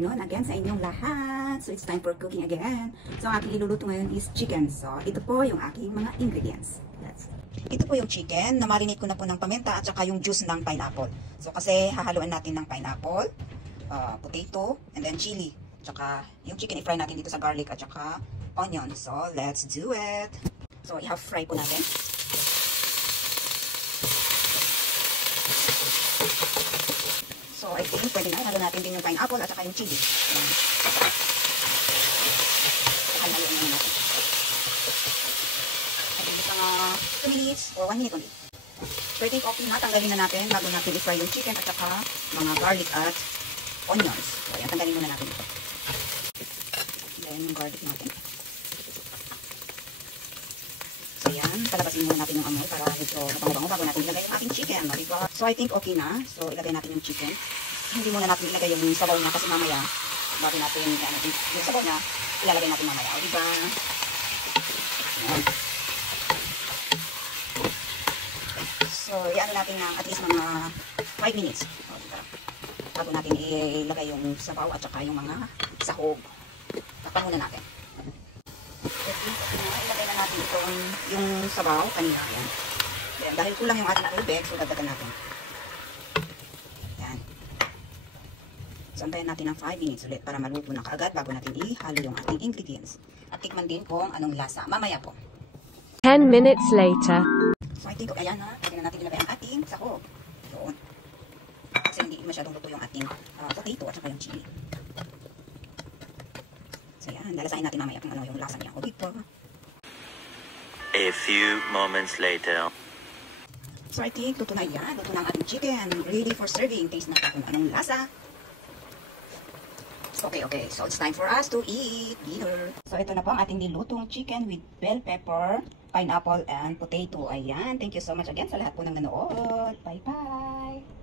afternoon again sa inyong lahat. So it's time for cooking again. So ang aking iluluto ngayon is chicken. So ito po yung aking mga ingredients. Ito po yung chicken. Na-marinate ko na po ng paminta at saka yung juice ng pineapple. So kasi hahaluan natin ng pineapple, potato, and then chili. Tsaka yung chicken i-fry natin dito sa garlic at saka onion. So let's do it. So i-half fry po natin. So, I think pwede na. Halo natin din yung pineapple at saka yung chili. Halo-halo naman natin. I think mga 2 minutes or 1 minute only. So, I think okay na. Tanggalin na natin bago natin i-fry yung chicken at saka mga garlic at onions. So, ayan. Tanggalin muna natin ito. Then, yung garlic natin. So, ayan. Palabasin muna natin yung amoy para medyo mabango-bango bago natin ilagay yung ating chicken. No? Diba? So, I think okay na. So, ilagay natin yung chicken. Hindi muna natin ilagay yung sabaw niya kasi mamaya bago natin yung sabaw niya ilalagay natin mamaya. O, diba? Ayan. So, iano natin ng at least mga 5 minutes. O, diba? Bago natin ilagay yung sabaw at saka yung mga sahog. Takpan muna natin. Ilagay na natin itong yung sabaw kanina. Ayan. Ayan. Dahil kulang yung ating tubig, so dagdagan natin. Ayan. So, antayin natin ng 5 minutes ulit para maluto na kaagad bago natin ihalo yung ating ingredients. At tikman din kung anong lasa. Mamaya po. 10 minutes later. So, I think, ayan na. Pwede na natin ilagay ang ating sahog. Doon. Kasi hindi masyadong luto yung ating potato at saka yung chili. So, ayan. Lalasahin natin mamaya kung ano yung lasa niya. O, dito. A few moments later. So, I think, luto na yan. Luto na ang ating chicken. Ready for serving. Taste natin kung anong lasa. Okay. So, it's time for us to eat dinner. So, ito na po ang ating nilutong chicken with bell pepper, pineapple, and potato. Ayan. Thank you so much again sa lahat po ng nanood. Bye-bye!